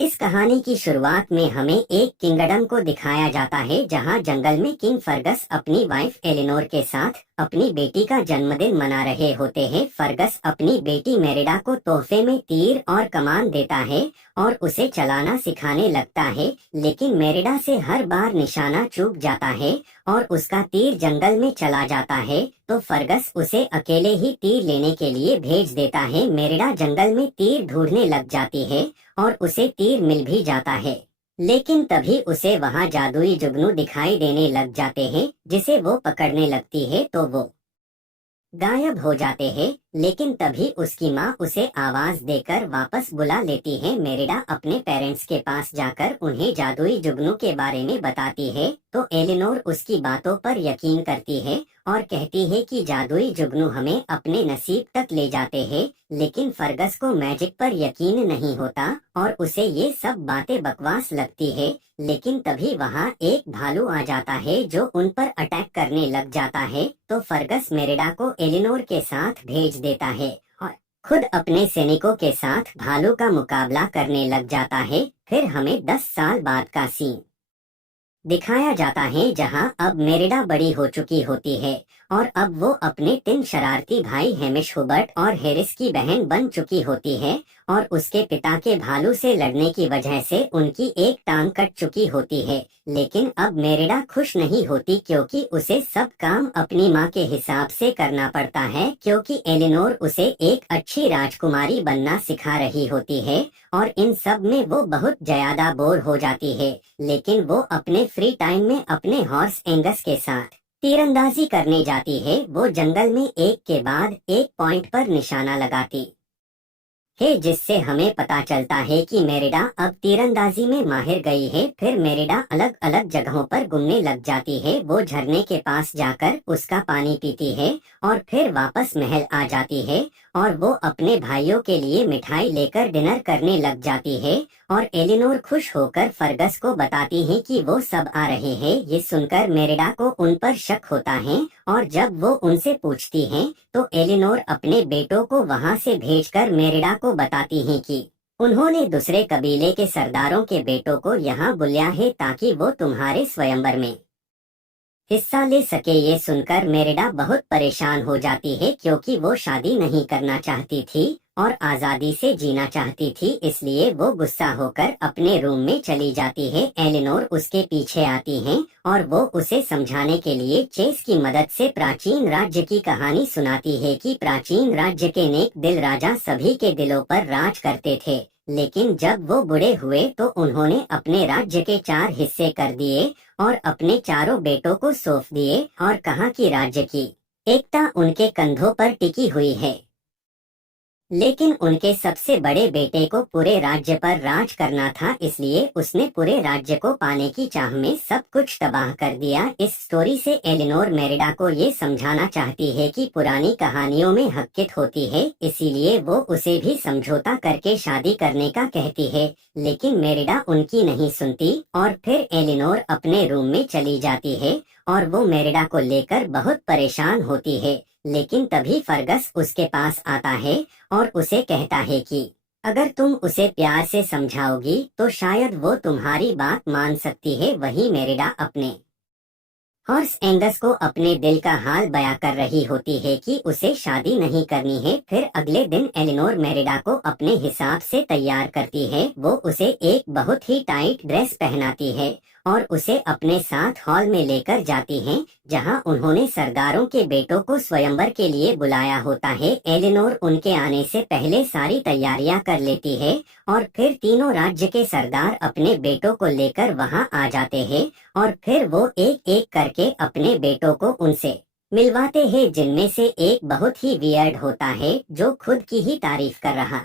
इस कहानी की शुरुआत में हमें एक किंगडम को दिखाया जाता है जहां जंगल में किंग फर्गस अपनी वाइफ एलिनोर के साथ अपनी बेटी का जन्मदिन मना रहे होते हैं। फर्गस अपनी बेटी मेरिडा को तोहफे में तीर और कमान देता है और उसे चलाना सिखाने लगता है, लेकिन मेरिडा से हर बार निशाना चूक जाता है और उसका तीर जंगल में चला जाता है। तो फर्गस उसे अकेले ही तीर लेने के लिए भेज देता है। मेरिडा जंगल में तीर ढूंढने लग जाती है और उसे तीर मिल भी जाता है, लेकिन तभी उसे वहां जादुई जुगनू दिखाई देने लग जाते हैं जिसे वो पकड़ने लगती है तो वो गायब हो जाते हैं। लेकिन तभी उसकी माँ उसे आवाज देकर वापस बुला लेती है। मेरिडा अपने पेरेंट्स के पास जाकर उन्हें जादुई जुगनू के बारे में बताती है तो एलिनोर उसकी बातों पर यकीन करती है और कहती है कि जादुई जुगनू हमें अपने नसीब तक ले जाते हैं। लेकिन फर्गस को मैजिक पर यकीन नहीं होता और उसे ये सब बातें बकवास लगती है। लेकिन तभी वहाँ एक भालू आ जाता है जो उन पर अटैक करने लग जाता है। तो फर्गस मेरिडा को एलिनोर के साथ भेज देता है और खुद अपने सैनिकों के साथ भालू का मुकाबला करने लग जाता है। फिर हमें 10 साल बाद का सीन दिखाया जाता है जहां अब मेरिडा बड़ी हो चुकी होती है और अब वो अपने 3 शरारती भाई हेमिश, हुबर्ट और हेरिस की बहन बन चुकी होती है और उसके पिता के भालू से लड़ने की वजह से उनकी एक टांग कट चुकी होती है। लेकिन अब मेरिडा खुश नहीं होती क्योंकि उसे सब काम अपनी माँ के हिसाब से करना पड़ता है, क्योंकि एलिनोर उसे एक अच्छी राजकुमारी बनना सिखा रही होती है और इन सब में वो बहुत ज्यादा बोर हो जाती है। लेकिन वो अपने फ्री टाइम में अपने हॉर्स एंगस के साथ तीरंदाजी करने जाती है। वो जंगल में एक के बाद एक पॉइंट पर निशाना लगाती है, जिससे हमें पता चलता है कि मेरिडा अब तीरंदाजी में माहिर गई है। फिर मेरिडा अलग अलग जगहों पर घूमने लग जाती है। वो झरने के पास जाकर उसका पानी पीती है और फिर वापस महल आ जाती है और वो अपने भाइयों के लिए मिठाई लेकर डिनर करने लग जाती है और एलिनोर खुश होकर फर्गस को बताती है कि वो सब आ रहे हैं। ये सुनकर मेरिडा को उन पर शक होता है और जब वो उनसे पूछती है तो एलिनोर अपने बेटों को वहां से भेजकर मेरिडा को बताती है कि उन्होंने दूसरे कबीले के सरदारों के बेटों को यहाँ बुलाया है ताकि वो तुम्हारे स्वयंवर में हिस्सा ले सके। ये सुनकर मेरिडा बहुत परेशान हो जाती है क्योंकि वो शादी नहीं करना चाहती थी और आजादी से जीना चाहती थी, इसलिए वो गुस्सा होकर अपने रूम में चली जाती है। एलिनोर उसके पीछे आती है और वो उसे समझाने के लिए चेस की मदद से प्राचीन राज्य की कहानी सुनाती है कि प्राचीन राज्य के नेक दिल राजा सभी के दिलों पर राज करते थे, लेकिन जब वो बूढ़े हुए तो उन्होंने अपने राज्य के 4 हिस्से कर दिए और अपने चारों बेटों को सौंप दिए और कहा कि राज्य की एकता उनके कंधों पर टिकी हुई है। लेकिन उनके सबसे बड़े बेटे को पूरे राज्य पर राज करना था, इसलिए उसने पूरे राज्य को पाने की चाह में सब कुछ तबाह कर दिया। इस स्टोरी से एलिनोर मेरिडा को ये समझाना चाहती है कि पुरानी कहानियों में हकीकत होती है, इसीलिए वो उसे भी समझौता करके शादी करने का कहती है। लेकिन मेरिडा उनकी नहीं सुनती और फिर एलिनोर अपने रूम में चली जाती है और वो मेरिडा को लेकर बहुत परेशान होती है। लेकिन तभी फर्गस उसके पास आता है और उसे कहता है कि अगर तुम उसे प्यार से समझाओगी तो शायद वो तुम्हारी बात मान सकती है। वहीं मेरिडा अपने हॉर्स एंगस को अपने दिल का हाल बयां कर रही होती है कि उसे शादी नहीं करनी है। फिर अगले दिन एलिनोर मेरिडा को अपने हिसाब से तैयार करती है। वो उसे एक बहुत ही टाइट ड्रेस पहनाती है और उसे अपने साथ हॉल में लेकर जाती हैं जहां उन्होंने सरदारों के बेटों को स्वयंवर के लिए बुलाया होता है। एलिनोर उनके आने से पहले सारी तैयारियां कर लेती है और फिर तीनों राज्य के सरदार अपने बेटों को लेकर वहां आ जाते हैं और फिर वो एक एक करके अपने बेटों को उनसे मिलवाते हैं, जिनमें से एक बहुत ही वियर्ड होता है जो खुद की ही तारीफ कर रहा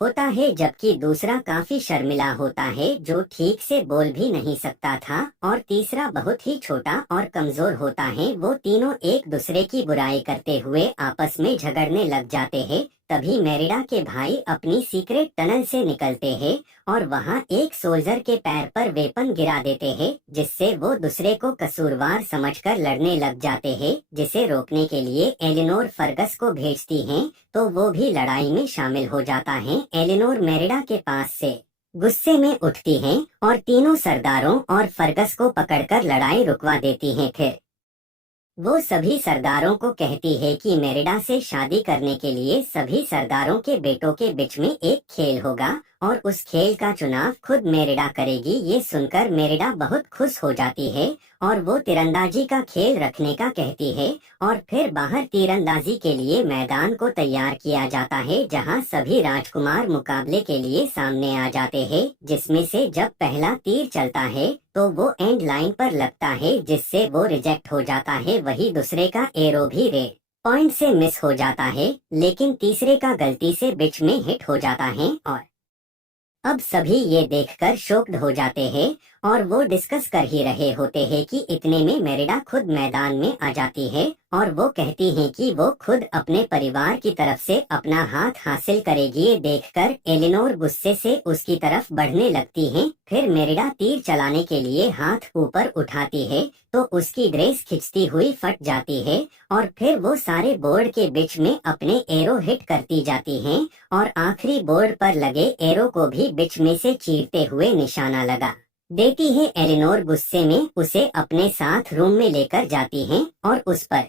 होता है, जबकि दूसरा काफी शर्मिला होता है जो ठीक से बोल भी नहीं सकता था और तीसरा बहुत ही छोटा और कमजोर होता है। वो तीनों एक दूसरे की बुराई करते हुए आपस में झगड़ने लग जाते हैं। तभी मेरिडा के भाई अपनी सीक्रेट टनल से निकलते हैं और वहां एक सोल्जर के पैर पर वेपन गिरा देते हैं, जिससे वो दूसरे को कसूरवार समझकर लड़ने लग जाते हैं। जिसे रोकने के लिए एलिनोर फर्गस को भेजती हैं तो वो भी लड़ाई में शामिल हो जाता है। एलिनोर मेरिडा के पास से गुस्से में उठती हैं और तीनों सरदारों और फर्गस को पकड़कर लड़ाई रुकवा देती हैं। फिर वो सभी सरदारों को कहती है कि मेरिडा से शादी करने के लिए सभी सरदारों के बेटों के बीच में एक खेल होगा और उस खेल का चुनाव खुद मेरिडा करेगी। ये सुनकर मेरिडा बहुत खुश हो जाती है और वो तीरंदाजी का खेल रखने का कहती है और फिर बाहर तीरंदाजी के लिए मैदान को तैयार किया जाता है, जहां सभी राजकुमार मुकाबले के लिए सामने आ जाते हैं, जिसमें से जब पहला तीर चलता है तो वो एंड लाइन पर लगता है, जिससे वो रिजेक्ट हो जाता है। वही दूसरे का एरो भी रेड पॉइंट से मिस हो जाता है, लेकिन तीसरे का गलती से बीच में हिट हो जाता है और अब सभी ये देखकर शॉक्ड हो जाते हैं और वो डिस्कस कर ही रहे होते हैं कि इतने में मेरिडा खुद मैदान में आ जाती है और वो कहती है कि वो खुद अपने परिवार की तरफ से अपना हाथ हासिल करेगी। ये देखकर एलिनोर गुस्से से उसकी तरफ बढ़ने लगती है। फिर मेरिडा तीर चलाने के लिए हाथ ऊपर उठाती है तो उसकी ड्रेस खिंचती हुई फट जाती है और फिर वो सारे बोर्ड के बीच में अपने एरो हिट करती जाती हैं और आखिरी बोर्ड पर लगे एरो को भी बीच में से चीरते हुए निशाना लगा देती है। एलिनोर गुस्से में उसे अपने साथ रूम में लेकर जाती है और उस पर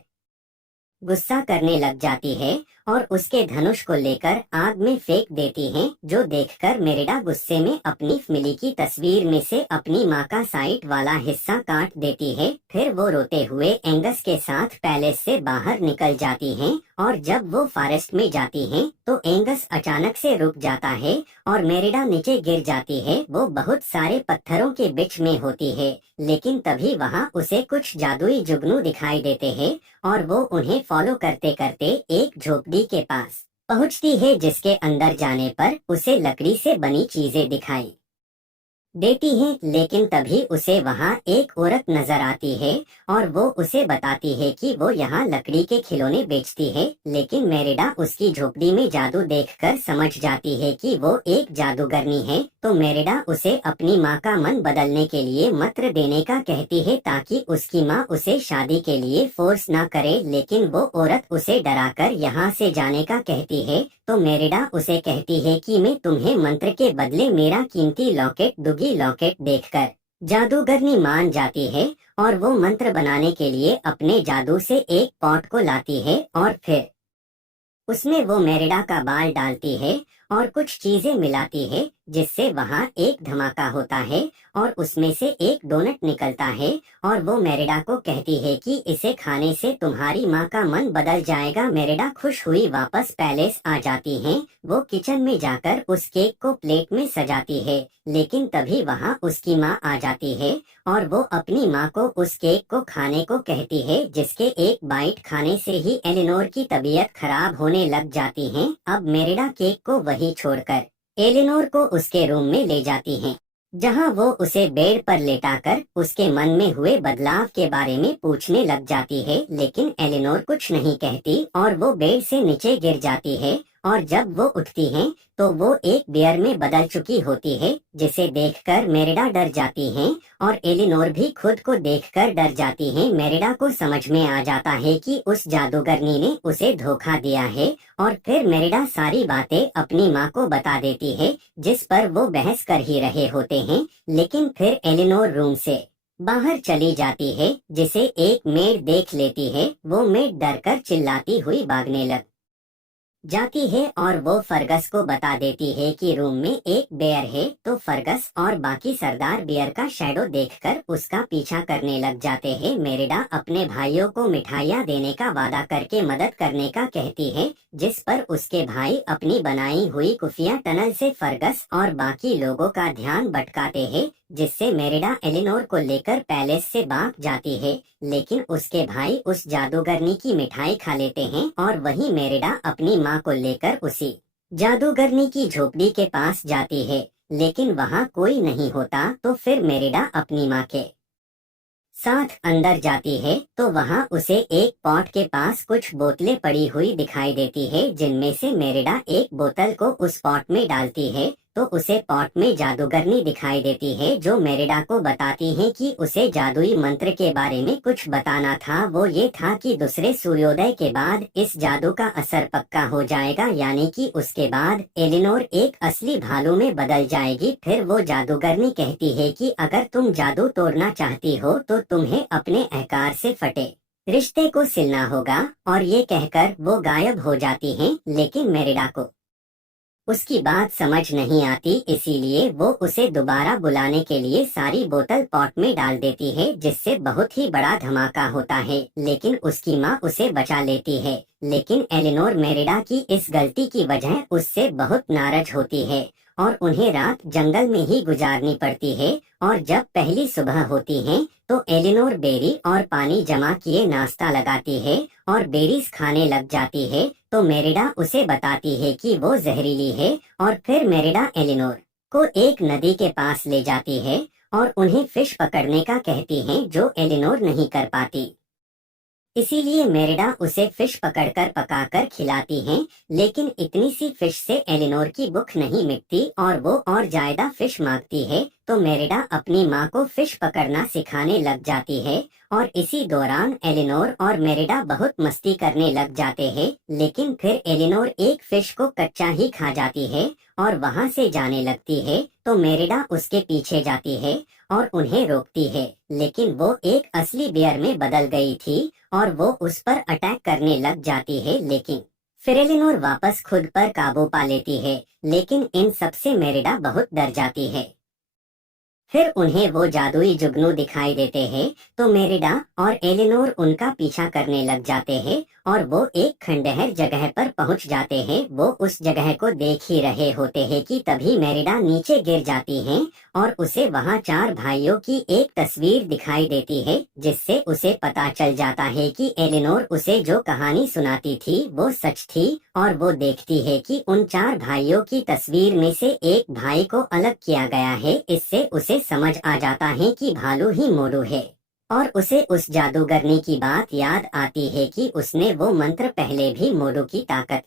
गुस्सा करने लग जाती है और उसके धनुष को लेकर आग में फेंक देती हैं, जो देखकर मेरिडा गुस्से में अपनी मिली की तस्वीर में से अपनी माँ का साइड वाला हिस्सा काट देती है। फिर वो रोते हुए एंगस के साथ पैलेस से बाहर निकल जाती हैं और जब वो फॉरेस्ट में जाती हैं तो एंगस अचानक से रुक जाता है और मेरिडा नीचे गिर जाती है। वो बहुत सारे पत्थरों के बीच में होती है, लेकिन तभी वहाँ उसे कुछ जादुई जुगनू दिखाई देते हैं और वो उन्हें फॉलो करते करते एक झोपड़ी के पास पहुँचती है, जिसके अंदर जाने पर उसे लकड़ी से बनी चीजें दिखाई देती है। लेकिन तभी उसे वहाँ एक औरत नजर आती है और वो उसे बताती है कि वो यहाँ लकड़ी के खिलौने बेचती है, लेकिन मेरिडा उसकी झोपड़ी में जादू देखकर समझ जाती है कि वो एक जादूगरनी है। तो मेरिडा उसे अपनी माँ का मन बदलने के लिए मंत्र देने का कहती है ताकि उसकी माँ उसे शादी के लिए फोर्स ना करे, लेकिन वो औरत उसे डराकर यहाँ से जाने का कहती है। तो मेरिडा उसे कहती है कि मैं तुम्हें मंत्र के बदले मेरा कीमती लॉकेट दूंगी। लॉकेट देखकर जादूगरनी मान जाती है और वो मंत्र बनाने के लिए अपने जादू से एक पॉट को लाती है और फिर उसमें वो मेरिडा का बाल डालती है और कुछ चीजें मिलाती है, जिससे वहाँ एक धमाका होता है और उसमें से एक डोनट निकलता है और वो मेरिडा को कहती है कि इसे खाने से तुम्हारी माँ का मन बदल जाएगा। मेरिडा खुश हुई वापस पैलेस आ जाती हैं। वो किचन में जाकर उस केक को प्लेट में सजाती है, लेकिन तभी वहाँ उसकी माँ आ जाती है और वो अपनी माँ को उस केक को खाने को कहती है, जिसके एक बाइट खाने से ही एलिनोर की तबीयत खराब होने लग जाती है। अब मेरिडा केक को वही छोड़कर एलिनोर को उसके रूम में ले जाती हैं, जहां वो उसे बेड पर लेटाकर उसके मन में हुए बदलाव के बारे में पूछने लग जाती है, लेकिन एलिनोर कुछ नहीं कहती और वो बेड से नीचे गिर जाती है और जब वो उठती हैं तो वो एक बियर में बदल चुकी होती है, जिसे देखकर मेरिडा डर जाती हैं और एलिनोर भी खुद को देखकर डर जाती हैं। मेरिडा को समझ में आ जाता है कि उस जादूगरनी ने उसे धोखा दिया है और फिर मेरिडा सारी बातें अपनी माँ को बता देती है, जिस पर वो बहस कर ही रहे होते हैं। लेकिन फिर एलिनोर रूम से बाहर चली जाती है, जिसे एक मेड देख लेती है। वो मेड डरकर चिल्लाती हुई भागने लग जाती है और वो फर्गस को बता देती है कि रूम में एक बेयर है। तो फर्गस और बाकी सरदार बेयर का शैडो देखकर उसका पीछा करने लग जाते हैं। मेरिडा अपने भाइयों को मिठाइयाँ देने का वादा करके मदद करने का कहती है, जिस पर उसके भाई अपनी बनाई हुई खुफिया टनल से फर्गस और बाकी लोगों का ध्यान भटकाते हैं, जिससे मेरिडा एलिनोर को लेकर पैलेस से भाग जाती है। लेकिन उसके भाई उस जादूगरनी की मिठाई खा लेते हैं और वहीं मेरिडा अपनी माँ को लेकर उसी जादूगरनी की झोपड़ी के पास जाती है, लेकिन वहाँ कोई नहीं होता। तो फिर मेरिडा अपनी माँ के साथ अंदर जाती है तो वहाँ उसे एक पॉट के पास कुछ बोतलें पड़ी हुई दिखाई देती है, जिनमें से मेरिडा एक बोतल को उस पॉट में डालती है। तो उसे पॉट में जादूगरनी दिखाई देती है जो मेरिडा को बताती है कि उसे जादुई मंत्र के बारे में कुछ बताना था। वो ये था कि दूसरे सूर्योदय के बाद इस जादू का असर पक्का हो जाएगा, यानी कि उसके बाद एलिनोर एक असली भालू में बदल जाएगी। फिर वो जादूगरनी कहती है कि अगर तुम जादू तोड़ना चाहती हो तो तुम्हें अपने अहंकार से फटे रिश्ते को सिलना होगा, और ये कहकर वो गायब हो जाती हैं। लेकिन मेरिडा को उसकी बात समझ नहीं आती, इसीलिए वो उसे दोबारा बुलाने के लिए सारी बोतल पॉट में डाल देती है, जिससे बहुत ही बड़ा धमाका होता है। लेकिन उसकी माँ उसे बचा लेती है। लेकिन एलिनोर मेरिडा की इस गलती की वजह उससे बहुत नाराज होती है और उन्हें रात जंगल में ही गुजारनी पड़ती है। और जब पहली सुबह होती है तो एलिनोर बेरी और पानी जमा किए नाश्ता लगाती है और बेरीज खाने लग जाती है। तो मेरिडा उसे बताती है कि वो जहरीली है, और फिर मेरिडा एलिनोर को एक नदी के पास ले जाती है और उन्हें फिश पकड़ने का कहती है, जो एलिनोर नहीं कर पाती। इसीलिए मेरिडा उसे फिश पकड़कर पकाकर खिलाती हैं। लेकिन इतनी सी फिश से एलिनोर की भूख नहीं मिटती और वो और ज्यादा फिश मांगती है। तो मेरिडा अपनी माँ को फिश पकड़ना सिखाने लग जाती है, और इसी दौरान एलिनोर और मेरिडा बहुत मस्ती करने लग जाते हैं। लेकिन फिर एलिनोर एक फिश को कच्चा ही खा जाती है और वहाँ से जाने लगती है। तो मेरिडा उसके पीछे जाती है और उन्हें रोकती है, लेकिन वो एक असली बियर में बदल गई थी और वो उस पर अटैक करने लग जाती है। लेकिन फिर एलिनोर वापस खुद पर काबू पा लेती है। लेकिन इन सबसे मेरिडा बहुत डर जाती है। फिर उन्हें वो जादुई जुगनू दिखाई देते हैं। तो मेरिडा और एलिनोर उनका पीछा करने लग जाते हैं और वो एक खंडहर जगह पर पहुंच जाते हैं। वो उस जगह को देख ही रहे होते हैं कि तभी मेरिडा नीचे गिर जाती हैं और उसे वहां 4 भाइयों की एक तस्वीर दिखाई देती है, जिससे उसे पता चल जाता है कि एलिनोर उसे जो कहानी सुनाती थी वो सच थी। और वो देखती है कि उन 4 भाइयों की तस्वीर में से एक भाई को अलग किया गया है। इससे उसे समझ आ जाता है कि भालू ही मोरू है, और उसे उस जादूगरनी की बात याद आती है कि उसने वो मंत्र पहले भी मोरू की ताकत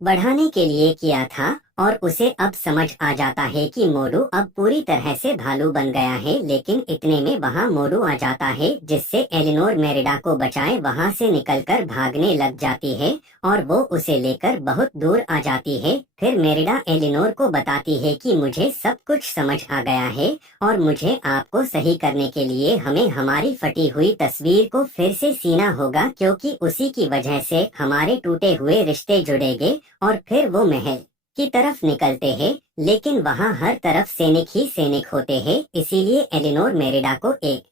बढ़ाने के लिए किया था। और उसे अब समझ आ जाता है कि मोरू अब पूरी तरह से भालू बन गया है। लेकिन इतने में वहाँ मोरू आ जाता है, जिससे एलिनोर मेरिडा को बचाए वहाँ से निकलकर भागने लग जाती है और वो उसे लेकर बहुत दूर आ जाती है। फिर मेरिडा एलिनोर को बताती है कि मुझे सब कुछ समझ आ गया है और मुझे आपको सही करने के लिए हमें हमारी फटी हुई तस्वीर को फिर से सीना होगा, क्योंकि उसी की वजह से हमारे टूटे हुए रिश्ते जुड़ेंगे। और फिर वो महल की तरफ निकलते हैं, लेकिन वहाँ हर तरफ सैनिक ही सैनिक होते हैं। इसीलिए एलिनोर मेरिडा को एक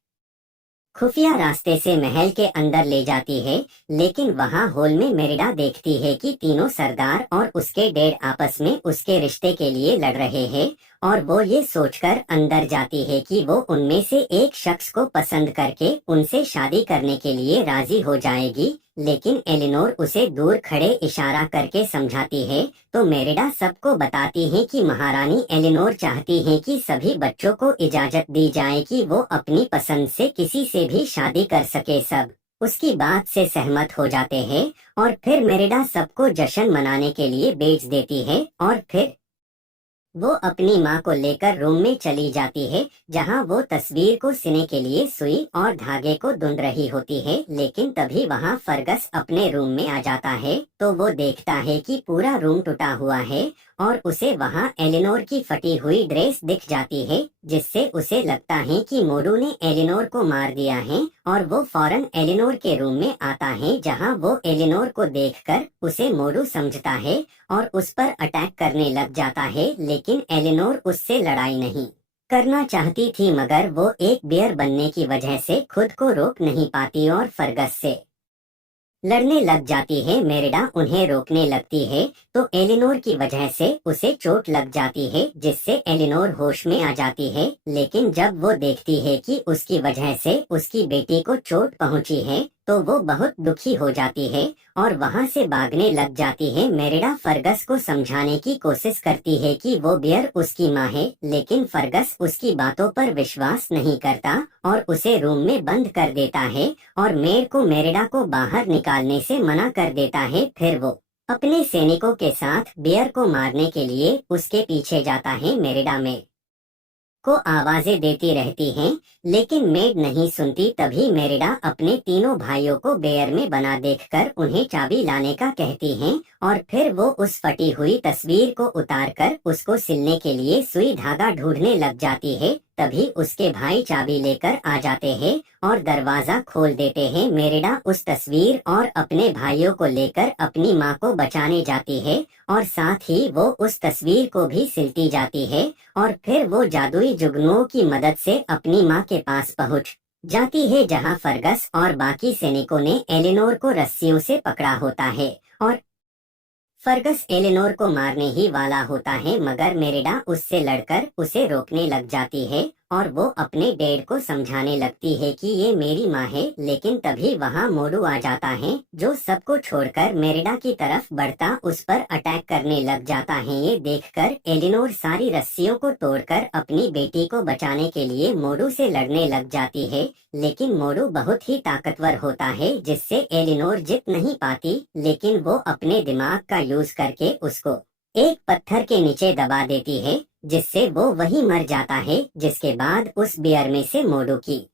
खुफिया रास्ते से महल के अंदर ले जाती है। लेकिन वहाँ हॉल में मेरिडा देखती है कि तीनों सरदार और उसके डैड आपस में उसके रिश्ते के लिए लड़ रहे हैं, और वो ये सोचकर अंदर जाती है कि वो उनमें से एक शख्स को पसंद करके उनसे शादी करने के लिए राजी हो जाएगी। लेकिन एलिनोर उसे दूर खड़े इशारा करके समझाती है। तो मेरिडा सबको बताती है कि महारानी एलिनोर चाहती है कि सभी बच्चों को इजाजत दी जाए कि वो अपनी पसंद से किसी से भी शादी कर सके। सब उसकी बात से सहमत हो जाते हैं और फिर मेरिडा सबको जश्न मनाने के लिए भेज देती है। और फिर वो अपनी माँ को लेकर रूम में चली जाती है, जहाँ वो तस्वीर को सिने के लिए सुई और धागे को ढूंढ रही होती है। लेकिन तभी वहाँ फर्गस अपने रूम में आ जाता है। तो वो देखता है कि पूरा रूम टूटा हुआ है और उसे वहाँ एलिनोर की फटी हुई ड्रेस दिख जाती है, जिससे उसे लगता है कि मोरू ने एलिनोर को मार दिया है। और वो फौरन एलिनोर के रूम में आता है, जहाँ वो एलिनोर को देखकर उसे मोरू समझता है और उस पर अटैक करने लग जाता है। लेकिन एलिनोर उससे लड़ाई नहीं करना चाहती थी, मगर वो एक बियर बनने की वजह से खुद को रोक नहीं पाती और फर्गस से लड़ने लग जाती है। मेरिडा उन्हें रोकने लगती है, तो एलिनोर की वजह से उसे चोट लग जाती है, जिससे एलिनोर होश में आ जाती है। लेकिन जब वो देखती है कि उसकी वजह से उसकी बेटी को चोट पहुंची है, तो वो बहुत दुखी हो जाती है और वहां से भागने लग जाती है। मेरिडा फर्गस को समझाने की कोशिश करती है कि वो बियर उसकी माँ है, लेकिन फर्गस उसकी बातों पर विश्वास नहीं करता और उसे रूम में बंद कर देता है और मेयर को मेरिडा को बाहर निकालने से मना कर देता है। फिर वो अपने सैनिकों के साथ बियर को मारने के लिए उसके पीछे जाता है। मेरिडा में को आवाजें देती रहती हैं, लेकिन मेड नहीं सुनती। तभी मेरिडा अपने तीनों भाइयों को बेयर में बना देखकर उन्हें चाबी लाने का कहती हैं, और फिर वो उस फटी हुई तस्वीर को उतारकर उसको सिलने के लिए सुई धागा ढूंढने लग जाती है। तभी उसके भाई चाबी लेकर आ जाते हैं और दरवाजा खोल देते हैं। मेरिडा उस तस्वीर और अपने भाइयों को लेकर अपनी माँ को बचाने जाती है, और साथ ही वो उस तस्वीर को भी सिलती जाती है, और फिर वो जादुई जुगनुओं की मदद से अपनी माँ के पास पहुँच जाती है, जहाँ फर्गस और बाकी सैनिकों ने एलिनोर को रस्सियों से पकड़ा होता है। और फर्गस एलिनोर को मारने ही वाला होता है, मगर मेरिडा उससे लड़कर उसे रोकने लग जाती है, और वो अपने डैड को समझाने लगती है कि ये मेरी माँ है। लेकिन तभी वहाँ मोडू आ जाता है, जो सबको छोड़कर मेरिडा की तरफ बढ़ता उस पर अटैक करने लग जाता है। ये देखकर एलिनोर सारी रस्सियों को तोड़कर अपनी बेटी को बचाने के लिए मोडू से लड़ने लग जाती है, लेकिन मोडू बहुत ही ताकतवर होता है, जिससे एलिनोर जीत नहीं पाती। लेकिन वो अपने दिमाग का यूज करके उसको एक पत्थर के नीचे दबा देती है, जिससे वो वहीं मर जाता है। जिसके बाद उस बियर में से मोडू की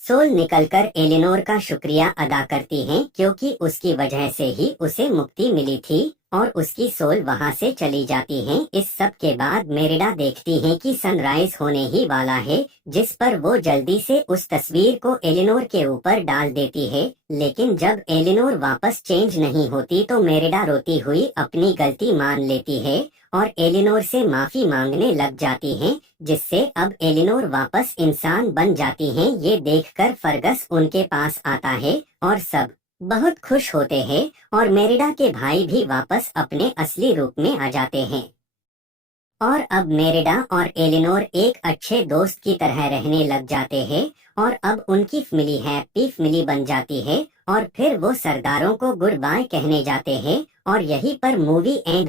सोल निकलकर एलिनोर का शुक्रिया अदा करती हैं, क्योंकि उसकी वजह से ही उसे मुक्ति मिली थी, और उसकी सोल वहां से चली जाती है। इस सब के बाद मेरिडा देखती है कि सनराइज होने ही वाला है, जिस पर वो जल्दी से उस तस्वीर को एलिनोर के ऊपर डाल देती है। लेकिन जब एलिनोर वापस चेंज नहीं होती तो मेरिडा रोती हुई अपनी गलती मान लेती है और एलिनोर से माफी मांगने लग जाती हैं, जिससे अब एलिनोर वापस इंसान बन जाती हैं। ये देखकर फर्गस उनके पास आता है और सब बहुत खुश होते हैं, और मेरिडा के भाई भी वापस अपने असली रूप में आ जाते हैं। और अब मेरिडा और एलिनोर एक अच्छे दोस्त की तरह रहने लग जाते हैं, और अब उनकी फैमिली हैप्पी फैमिली बन जाती है। और फिर वो सरदारों को गुड बाय कहने जाते हैं, और यहीं पर मूवी एंड